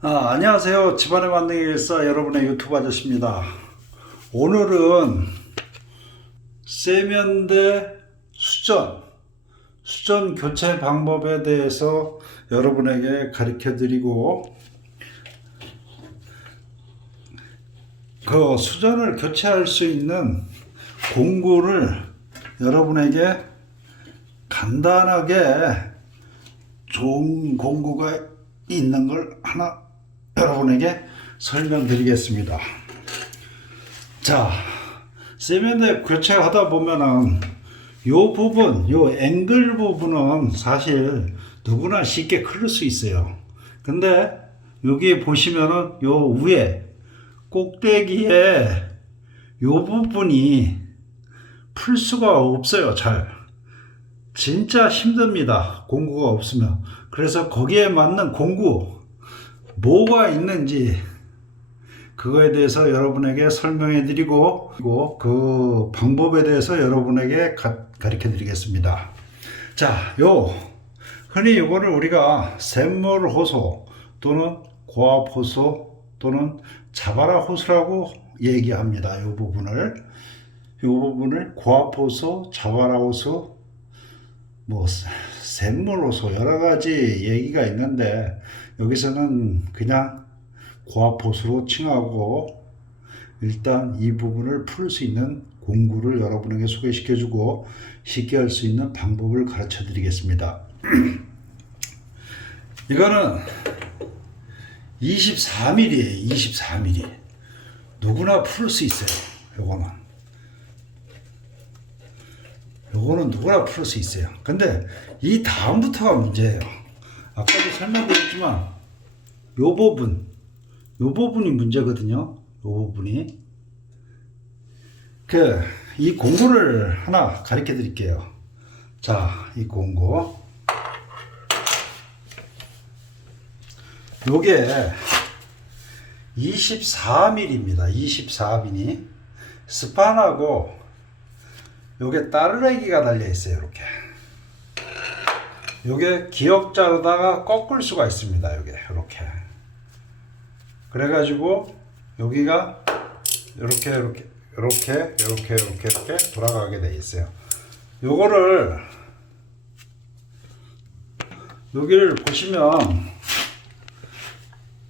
아, 안녕하세요. 집안의 만들기 일사 여러분의 유튜브 아저씨입니다. 오늘은 세면대 수전, 수전 교체 방법에 대해서 여러분에게 가르쳐 드리고, 그 수전을 교체할 수 있는 공구를 여러분에게 간단하게 좋은 공구가 있는 걸 하나 여러분에게 설명드리겠습니다. 자, 세면대 교체하다 보면은 요 부분, 요 앵글 부분은 사실 누구나 쉽게 클을 수 있어요. 근데 여기 보시면은 요 위에 꼭대기에 요 부분이 풀 수가 없어요, 잘. 진짜 힘듭니다. 공구가 없으면. 그래서 거기에 맞는 공구, 뭐가 있는지, 그거에 대해서 여러분에게 설명해 드리고, 그 방법에 대해서 여러분에게 가, 가르쳐 드리겠습니다. 자, 요, 흔히 요거를 우리가 샘물 호소 또는 고압 호소 또는 자바라 호소라고 얘기합니다. 요 부분을. 요 부분을 고압 호소, 자바라 호소, 뭐 샘물로서 여러 가지 얘기가 있는데 여기서는 그냥 고압보수로 칭하고 일단 이 부분을 풀 수 있는 공구를 여러분에게 소개시켜주고 쉽게 할 수 있는 방법을 가르쳐 드리겠습니다. 이거는 24mm에요. 24mm. 누구나 풀 수 있어요. 요거는. 요거는 누구나 풀 수 있어요. 근데 이 다음부터가 문제예요. 아까도 설명드렸지만 요 부분, 요 부분이 문제거든요. 요 부분이. 그, 이 공구를 하나 가르쳐 드릴게요. 자, 이 공구. 요게 24mm입니다. 24mm. 스판하고 요게 따르레기가 달려 있어요. 이렇게. 요게 기역자로다가 꺾을 수가 있습니다. 요게 이렇게. 그래가지고 여기가 이렇게 이렇게 이렇게 이렇게 이렇게 이렇게 돌아가게 돼 있어요. 요거를 여기를 보시면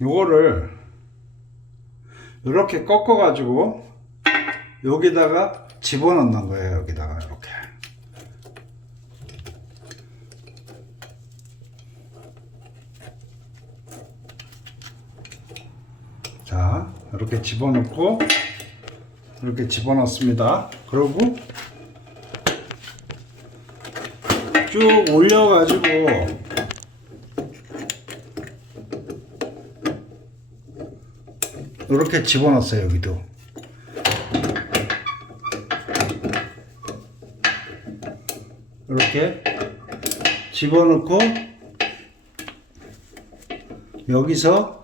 요거를 이렇게 꺾어 가지고 여기다가 집어넣는 거예요. 여기다가 이렇게. 자, 이렇게 집어넣고 이렇게 집어넣습니다. 그리고 쭉 올려가지고 이렇게 집어넣었어요. 여기도. 이렇게 집어넣고 여기서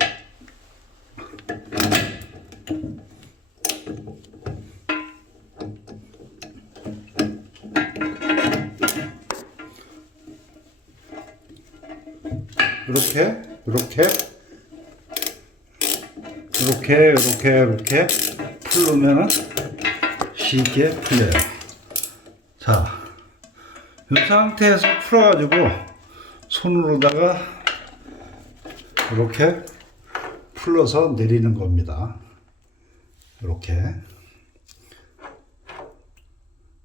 이렇게 이렇게 이렇게 이렇게 이렇게 풀으면은 쉽게 풀려요. 자, 이 상태에서 풀어가지고 손으로다가 이렇게 풀러서 내리는 겁니다. 이렇게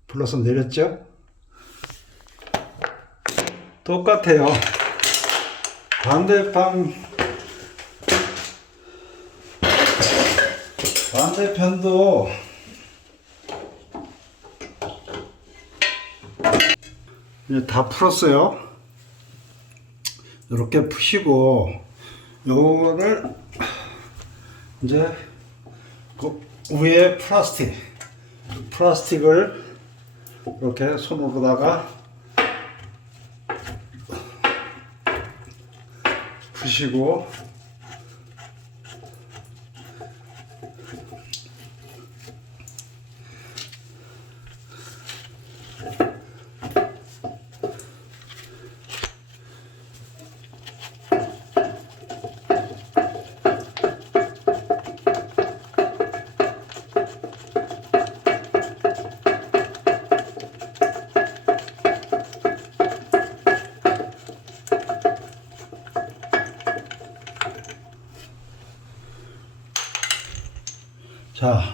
풀러서 내렸죠? 똑같아요. 반대편 반대편도 이제 다 풀었어요. 이렇게 푸시고 요거를 이제 그 위에 플라스틱 플라스틱을 이렇게 손으로다가 푸시고 자,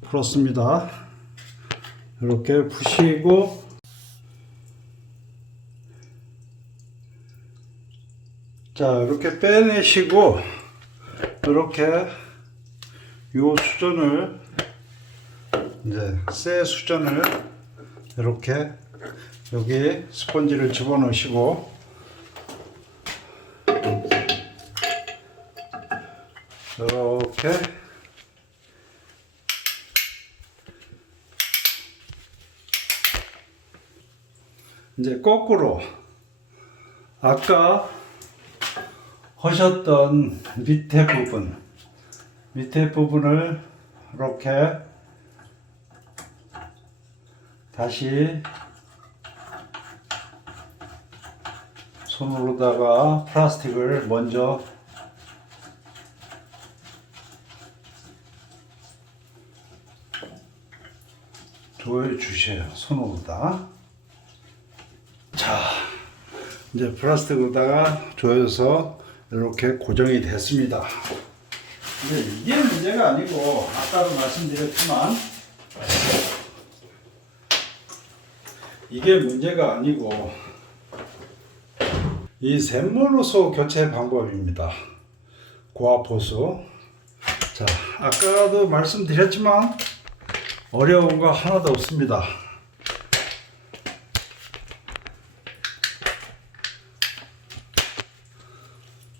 풀었습니다. 이렇게 푸시고 자, 이렇게 빼내시고 이렇게 요 수전을 이제 쇠 수전을 이렇게 여기 스펀지를 집어넣으시고 이렇게. 이제 거꾸로 아까 하셨던 밑에 부분 밑에 부분을 이렇게 다시 손으로다가 플라스틱을 먼저 조여 주세요 손으로다 자 이제 플라스틱으로다가 조여서 이렇게 고정이 됐습니다 근데 이게 문제가 아니고 아까도 말씀드렸지만 이게 문제가 아니고 이 샘물로서 교체 방법입니다. 고압호수. 자, 아까도 말씀드렸지만 어려운 거 하나도 없습니다.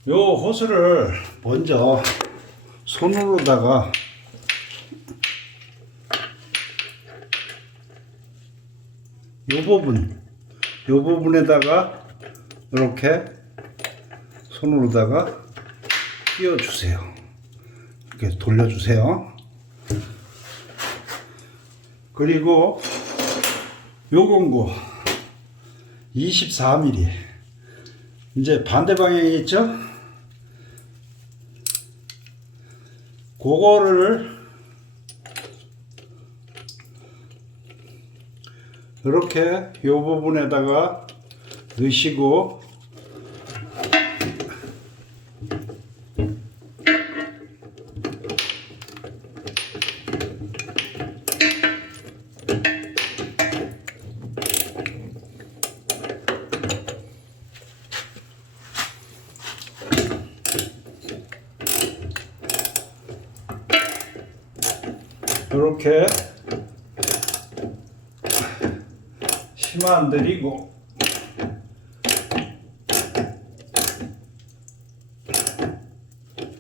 요 호스를 먼저 손으로다가 요 부분 요 부분에다가 이렇게 손으로다가 끼워 주세요. 이렇게 돌려 주세요. 그리고 요 공구 24mm 이제 반대 방향에 있죠? 그거를 이렇게 요 부분에다가 넣으시고 이렇게 심안 들이고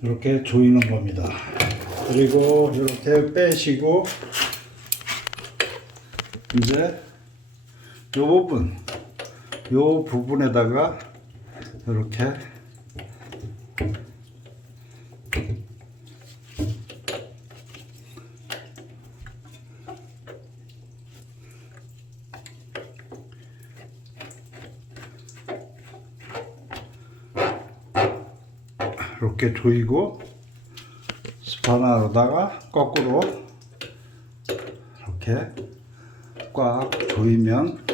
이렇게 조이는 겁니다. 그리고 이렇게 빼시고 이제 요 부분 요 부분에다가 이렇게 이렇게 조이고 스파나로다가 거꾸로 이렇게 꽉 조이면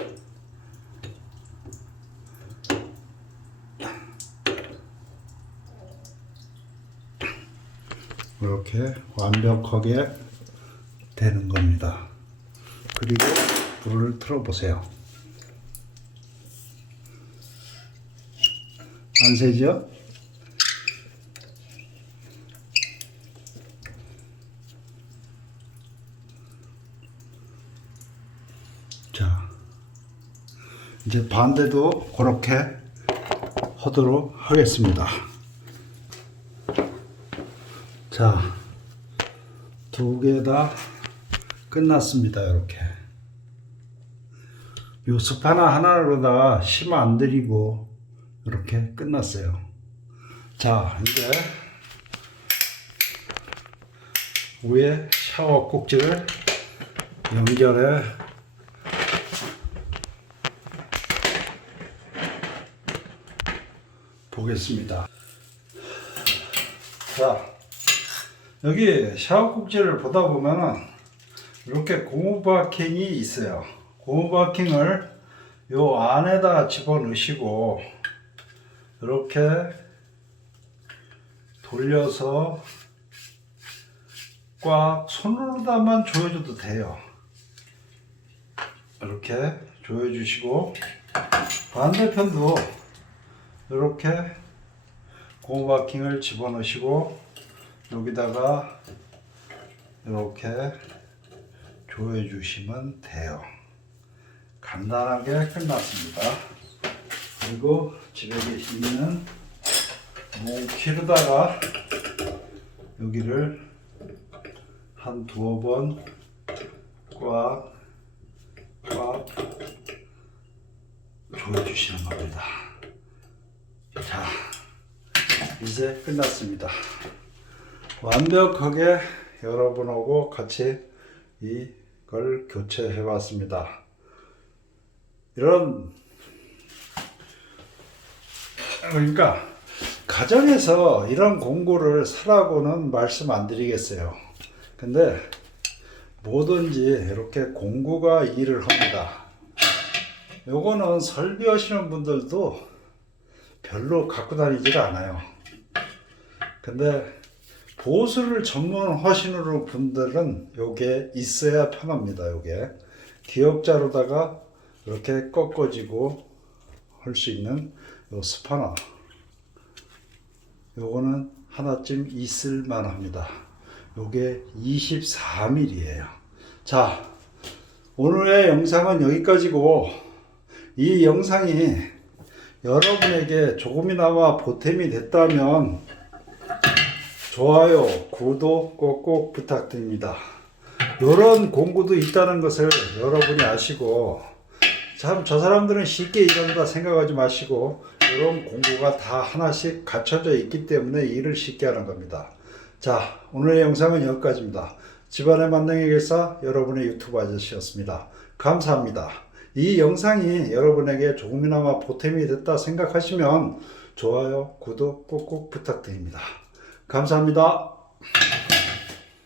이렇게 완벽하게 되는 겁니다. 그리고 불을 틀어 보세요. 안 새죠? 이제 반대도 그렇게 하도록 하겠습니다. 자, 두 개 다 끝났습니다. 이렇게. 요 스파나 하나로다가 심안 들이고 이렇게 끝났어요. 자, 이제 위에 샤워 꼭지를 연결해 보겠습니다. 자, 여기 샤워 꼭지를 보다 보면은 이렇게 고무 바킹이 있어요. 고무 바킹을 요 안에다 집어 넣으시고 이렇게 돌려서 꽉 손으로다만 조여줘도 돼요. 이렇게 조여주시고 반대편도 이렇게 고무바킹을 집어넣으시고 여기다가 이렇게 조여 주시면 돼요. 간단하게 끝났습니다. 그리고 집에 있는 몽키로다가 여기를 한 두어 번 꽉, 꽉 조여주시는 겁니다. 자, 이제 끝났습니다. 완벽하게 여러분하고 같이 이걸 교체해 왔습니다. 이런 그러니까 가정에서 이런 공구를 사라고는 말씀 안 드리겠어요. 근데 뭐든지 이렇게 공구가 일을 합니다. 요거는 설비하시는 분들도 별로 갖고 다니질 않아요. 근데 보수를 전문하시는 분들은 요게 있어야 편합니다. 요게 기역자로다가 이렇게 꺾어지고 할 수 있는 요 스파나 요거는 하나쯤 있을 만합니다. 요게 24mm예요. 자, 오늘의 영상은 여기까지고 이 영상이 여러분에게 조금이나마 보탬이 됐다면 좋아요, 구독 꼭꼭 부탁드립니다. 이런 공구도 있다는 것을 여러분이 아시고 참 저 사람들은 쉽게 이런다 생각하지 마시고 이런 공구가 다 하나씩 갖춰져 있기 때문에 일을 쉽게 하는 겁니다. 자 오늘의 영상은 여기까지입니다. 집안의 만능의 길사 여러분의 유튜브 아저씨였습니다. 감사합니다. 이 영상이 여러분에게 조금이나마 보탬이 됐다 생각하시면 좋아요, 구독 꼭꼭 부탁드립니다. 감사합니다.